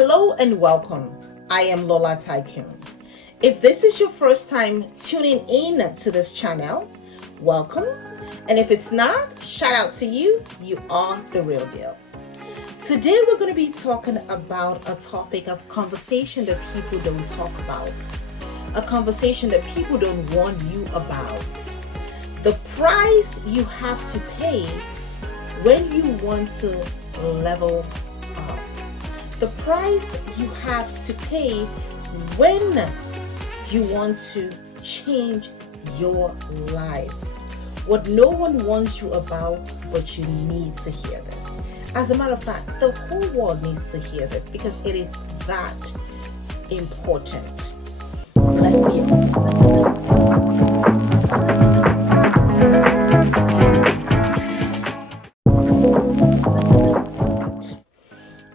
Hello and welcome. I am Lola Tycoon. If this is your first time tuning in to this channel, welcome. And if it's not, shout out to you. You are the real deal. Today we're going to be talking about a topic of conversation that people don't talk about. A conversation that people don't warn you about. The price you have to pay when you want to level up. The price you have to pay when you want to change your life. What no one warns you about, but you need to hear this. As a matter of fact, the whole world needs to hear this because it is that important. Let's be honest.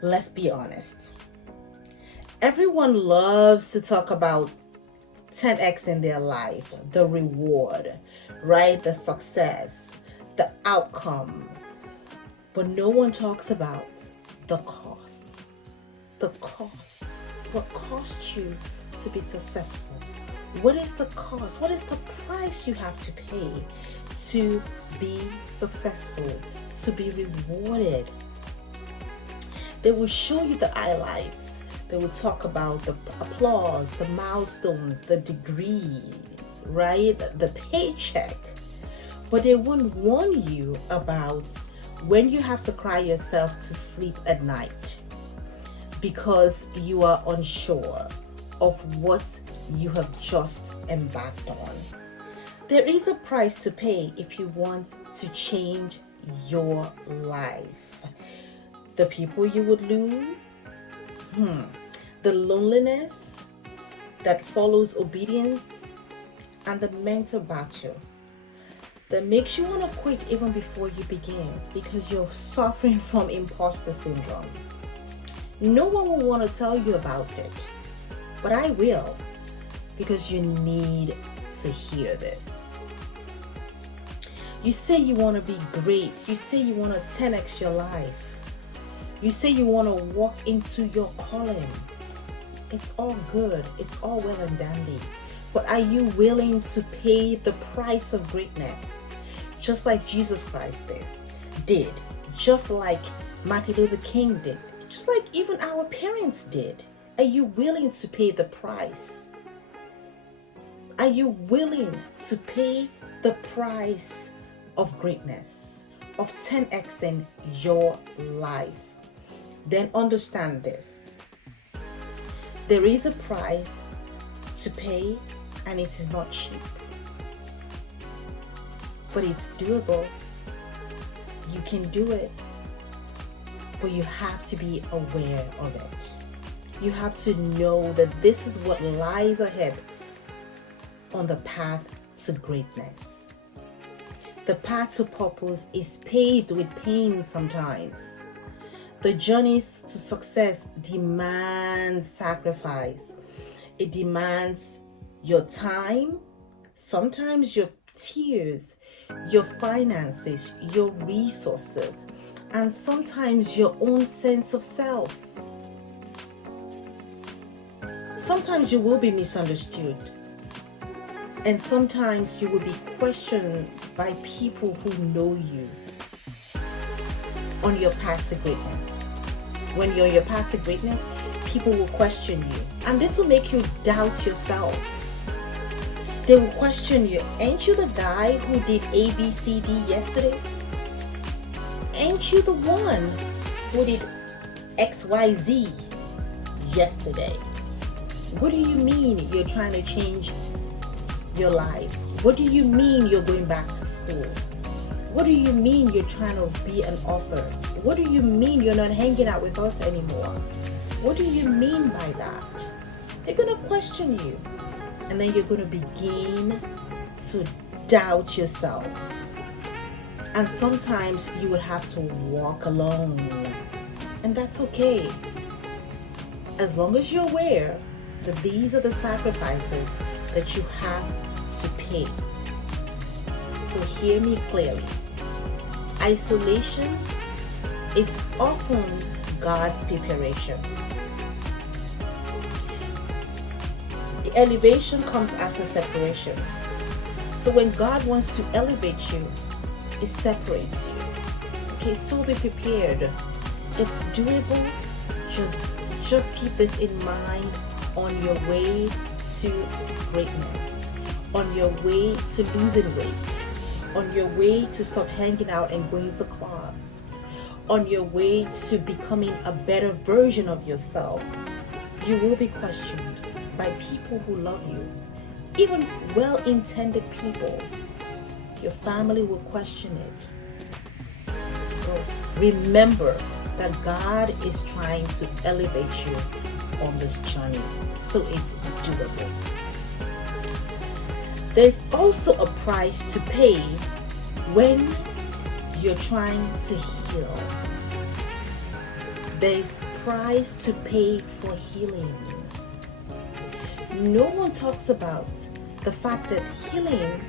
Let's be honest. Everyone loves to talk about 10x in their life, the reward, right? The success, the outcome. But no one talks about the cost. The cost. What costs you to be successful? What is the cost? What is the price you have to pay to be successful, to be rewarded? They will show you the highlights. They will talk about the applause, the milestones, the degrees, right? The paycheck. But they won't warn you about when you have to cry yourself to sleep at night because you are unsure of what you have just embarked on. There is a price to pay if you want to change your life. The people you would lose, the loneliness that follows obedience, and the mental battle that makes you want to quit even before you begin because you're suffering from imposter syndrome. No one will want to tell you about it, but I will, because you need to hear this. You say you want to be great. You say you want to 10x your life. You say you want to walk into your calling. It's all good. It's all well and dandy. But are you willing to pay the price of greatness? Just like Jesus Christ did. Just like Martin Luther King did. Just like even our parents did. Are you willing to pay the price? Are you willing to pay the price of greatness, of 10xing your life? Then understand this. There is a price to pay, and it is not cheap. But it's doable. You can do it. But you have to be aware of it. You have to know that this is what lies ahead on the path to greatness. The path to purpose is paved with pain sometimes. The journeys to success demands sacrifice. It demands your time, sometimes your tears, your finances, your resources, and sometimes your own sense of self. Sometimes you will be misunderstood, and sometimes you will be questioned by people who know you on your path to greatness. When you're on your path to greatness, people will question you, and this will make you doubt yourself. They will question you. Ain't you the guy who did A, B, C, D yesterday? Ain't you the one who did X, Y, Z yesterday? What do you mean you're trying to change your life? What do you mean you're going back to school? What do you mean you're trying to be an author? What do you mean you're not hanging out with us anymore? What do you mean by that? They're going to question you. And then you're going to begin to doubt yourself. And sometimes you will have to walk alone. And that's okay. As long as you're aware that these are the sacrifices that you have to pay. So hear me clearly. Isolation is often God's preparation. Elevation comes after separation. So when God wants to elevate you, it separates you. Okay, so be prepared. It's doable. Just keep this in mind on your way to greatness, on your way to losing weight, on your way to stop hanging out and going to clubs, on your way to becoming a better version of yourself. You will be questioned by people who love you, even well-intended people. Your family will question it. But remember that God is trying to elevate you on this journey, so it's doable. There's also a price to pay when you're trying to heal. There's price to pay for healing. No one talks about the fact that healing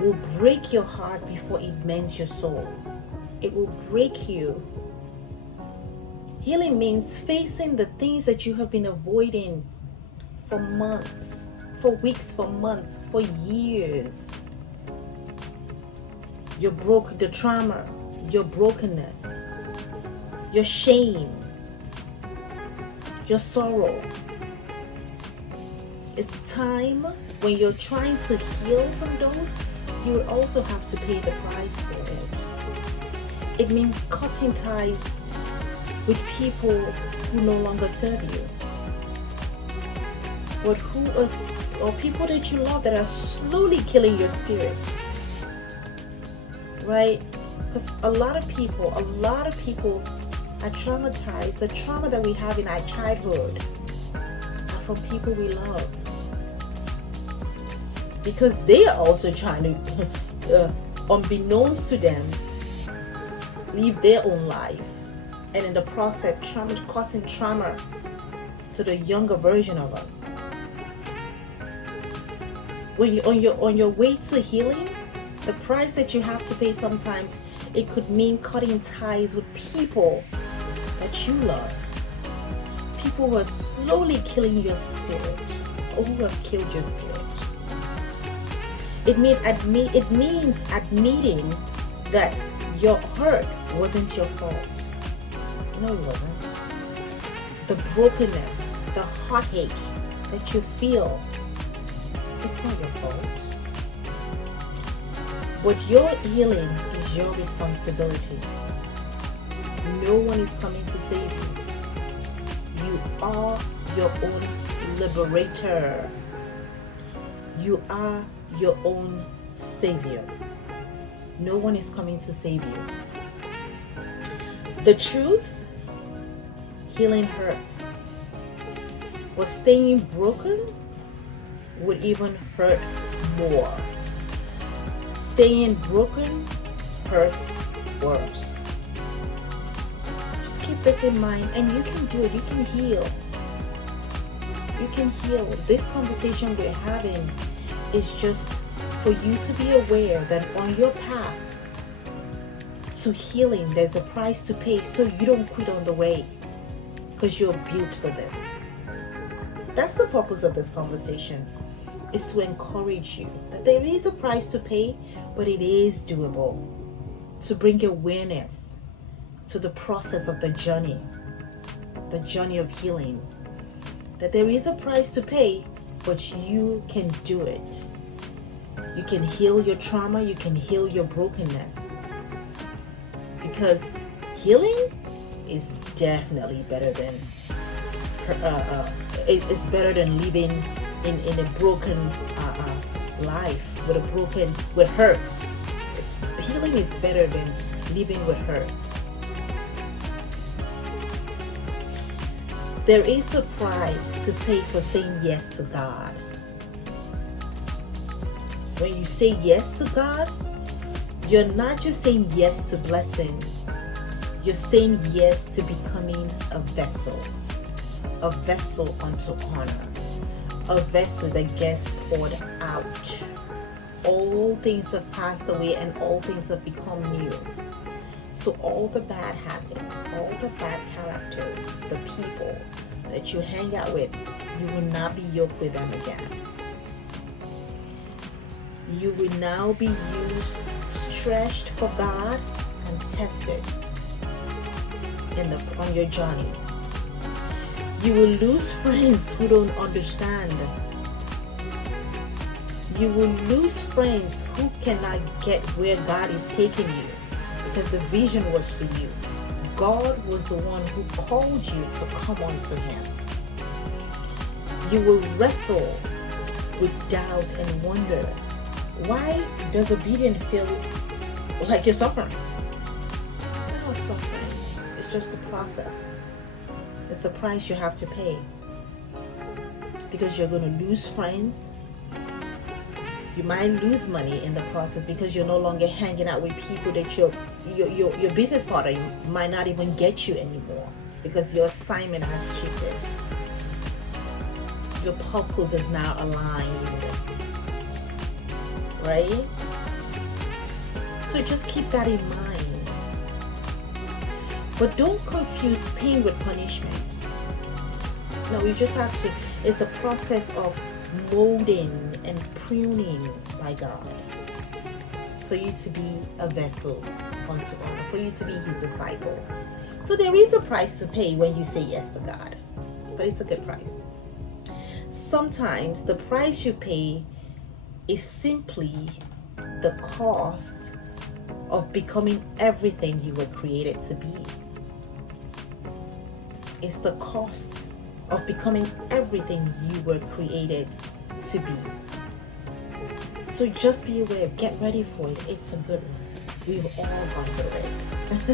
will break your heart before it mends your soul. It will break you. Healing means facing the things that you have been avoiding for months, for weeks, for months, for years. The trauma, your brokenness, your shame, your sorrow. It's time when you're trying to heal from those, you will also have to pay the price for it. It means cutting ties with people who no longer serve you, or people that you love that are slowly killing your spirit, right? Because a lot of people are traumatized. The trauma that we have in our childhood are from people we love, because they are also trying to, unbeknownst to them, live their own life, and in the process causing trauma to the younger version of us. When you're on your way to healing, the price that you have to pay sometimes, it could mean cutting ties with people that you love, people who are slowly killing your spirit, or who have killed your spirit. It means admitting that your hurt wasn't your fault. No, it wasn't. The brokenness, the heartache that you feel, it's not your fault. But your healing is your responsibility. No one is coming to save you. You are your own liberator. You are your own savior. No one is coming to save you. The truth, healing hurts. But staying broken would even hurt more. Staying broken hurts worse. Just keep this in mind, and you can do it. You can heal. You can heal. This conversation we're having is just for you to be aware that on your path to healing, there's a price to pay, so you don't quit on the way, because you're built for this. That's the purpose of this conversation, is to encourage you that there is a price to pay, but it is doable, to bring awareness to the process of the journey of healing, that there is a price to pay, but you can do it. You can heal your trauma, you can heal your brokenness, because healing is definitely better than it's better than living in a broken life with hurts. Healing is better than living with hurts. There is a price to pay for saying yes to God. When you say yes to God, you're not just saying yes to blessing. You're saying yes to becoming a vessel unto honor, a vessel that gets poured out. All things have passed away and all things have become new. So all the bad habits, all the bad characters, the people that you hang out with, you will not be yoked with them again. You will now be used, stretched for God, and tested on your journey. You will lose friends who don't understand. You will lose friends who cannot get where God is taking you, because the vision was for you. God was the one who called you to come unto Him. You will wrestle with doubt and wonder, why does obedience feel like you're suffering? You're not suffering. It's just the process. It's the price you have to pay. Because you're going to lose friends. You might lose money in the process because you're no longer hanging out with people that your business partner might not even get you anymore, because your assignment has shifted. Your purpose is now aligned. Right? So just keep that in mind. But don't confuse pain with punishment. No, you just have to, it's a process of molding and pruning by God for you to be a vessel unto honor, for you to be His disciple. So there is a price to pay when you say yes to God, but it's a good price. Sometimes the price you pay is simply the cost of becoming everything you were created to be. It's the cost of becoming everything you were created to be. So just be aware, get ready for it. It's a good one. We've all gone through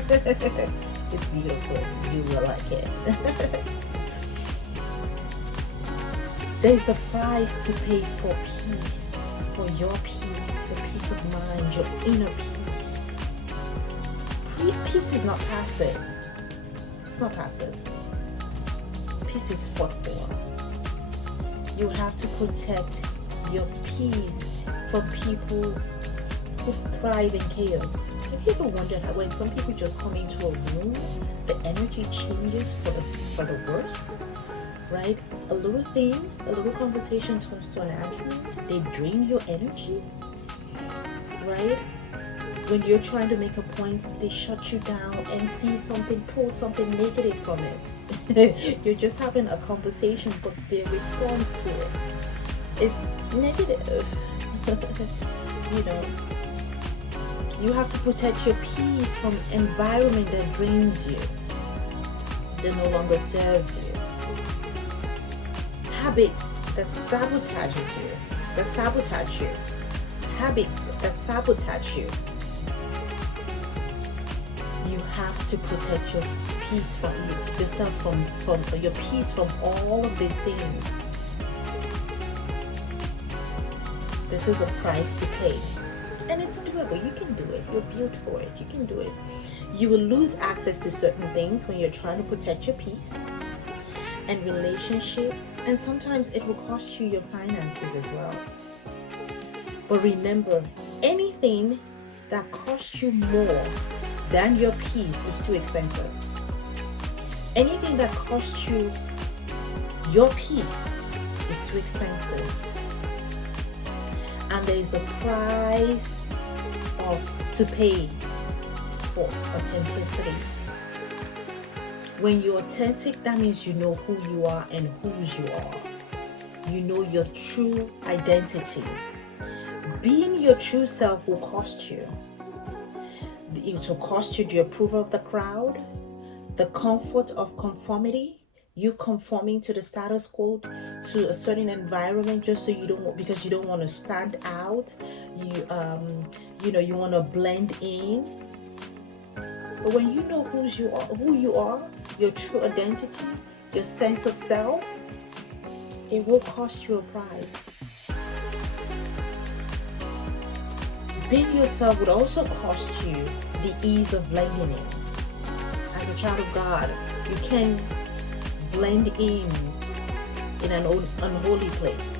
it. It's beautiful. You will like it. There's a price to pay for peace, for your peace of mind, your inner peace. Peace is not passive. It's not passive. Peace is fought for. You have to protect your peace from people who thrive in chaos. Have you ever wondered how when some people just come into a room, the energy changes for the worse? Right? A little thing, a little conversation turns to an argument. They drain your energy. Right? When you're trying to make a point, they shut you down and see something, pull something negative from it. You're just having a conversation, but their response to it is negative. You know, you have to protect your peace from environment that drains you, that no longer serves you. Habits that sabotage you. Habits that sabotage you. You have to protect your peace from yourself from your peace from all of these things. This is a price to pay. And it's doable. You can do it. You're built for it. You can do it. You will lose access to certain things when you're trying to protect your peace and relationship. And sometimes it will cost you your finances as well. But remember, anything that costs you more than your peace is too expensive. Anything that costs you your peace is too expensive. And there is a price to pay for authenticity. When you're authentic, that means you know who you are and whose you are. You know your true identity. Being your true self will cost you. It will cost you the approval of the crowd, the comfort of conformity, you conforming to the status quo, to a certain environment just so because you don't want to stand out. You want to blend in. But when you know who you are, your true identity, your sense of self, it will cost you a price. Being yourself would also cost you the ease of blending in. As a child of God, you can blend in an unholy place,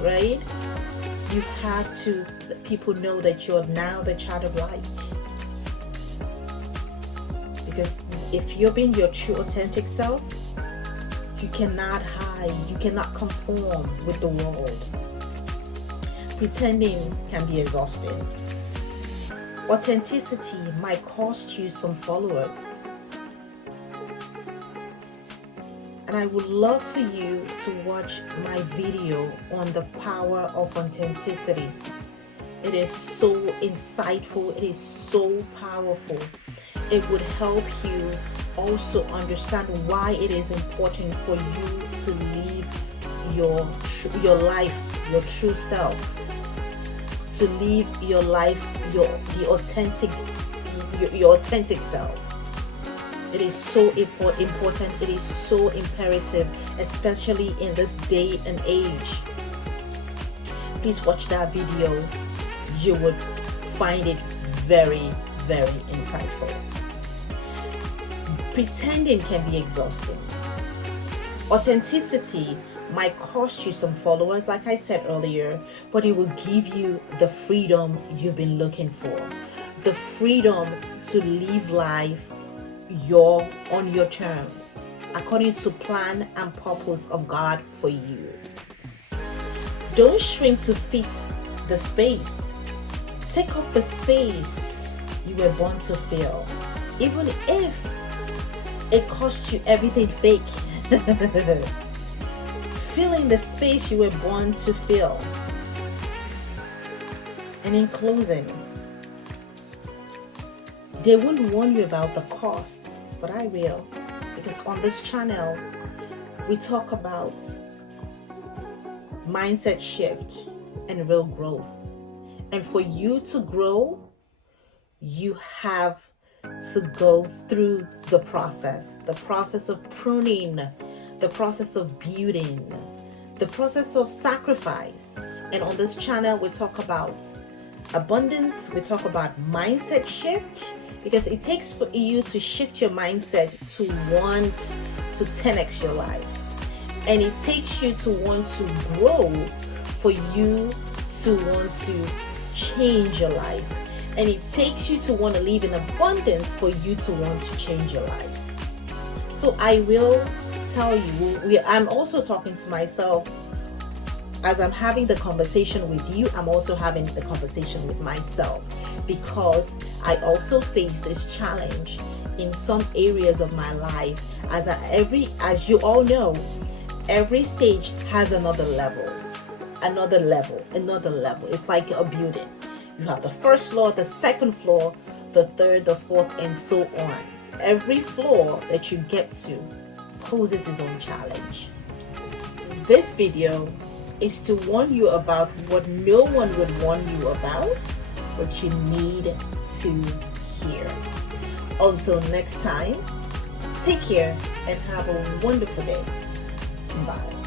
right? You have to let people know that you're now the child of light. Because if you're being your true authentic self, You cannot hide. You cannot conform with the world. Pretending can be exhausting. Authenticity might cost you some followers. And I would love for you to watch my video on the power of authenticity. It is so insightful. It is so powerful. It would help you also understand why it is important for you to live your life, your true self, to live your life, your authentic self. It is so important. It is so imperative, especially in this day and age. Please watch that video. You would find it very, very insightful. Pretending can be exhausting. Authenticity might cost you some followers, like I said earlier, but it will give you the freedom you've been looking for. The freedom to live life on your terms, according to plan and purpose of God for you. Don't shrink to fit the space. Take up the space you were born to fill, even if it costs you everything fake. Filling the space you were born to fill. And in closing, they won't warn you about the costs, but I will, because on this channel we talk about mindset shift and real growth. And for you to grow, you have to go through the process of pruning, the process of building, the process of sacrifice. And on this channel we talk about abundance, we talk about mindset shift, because it takes for you to shift your mindset to want to 10x your life, and it takes you to want to grow for you to want to change your life, and it takes you to want to live in abundance for you to want to change your life. So I will tell you, I'm also talking to myself as I'm having the conversation with you. I'm also having the conversation with myself, because I also face this challenge in some areas of my life. As you all know, every stage has another level. It's like a building. You have the first floor, the second floor, the third, the fourth, and so on. Every floor that you get to poses its own challenge. This video is to warn you about what no one would warn you about, but you need to hear. Until next time, take care and have a wonderful day. Bye.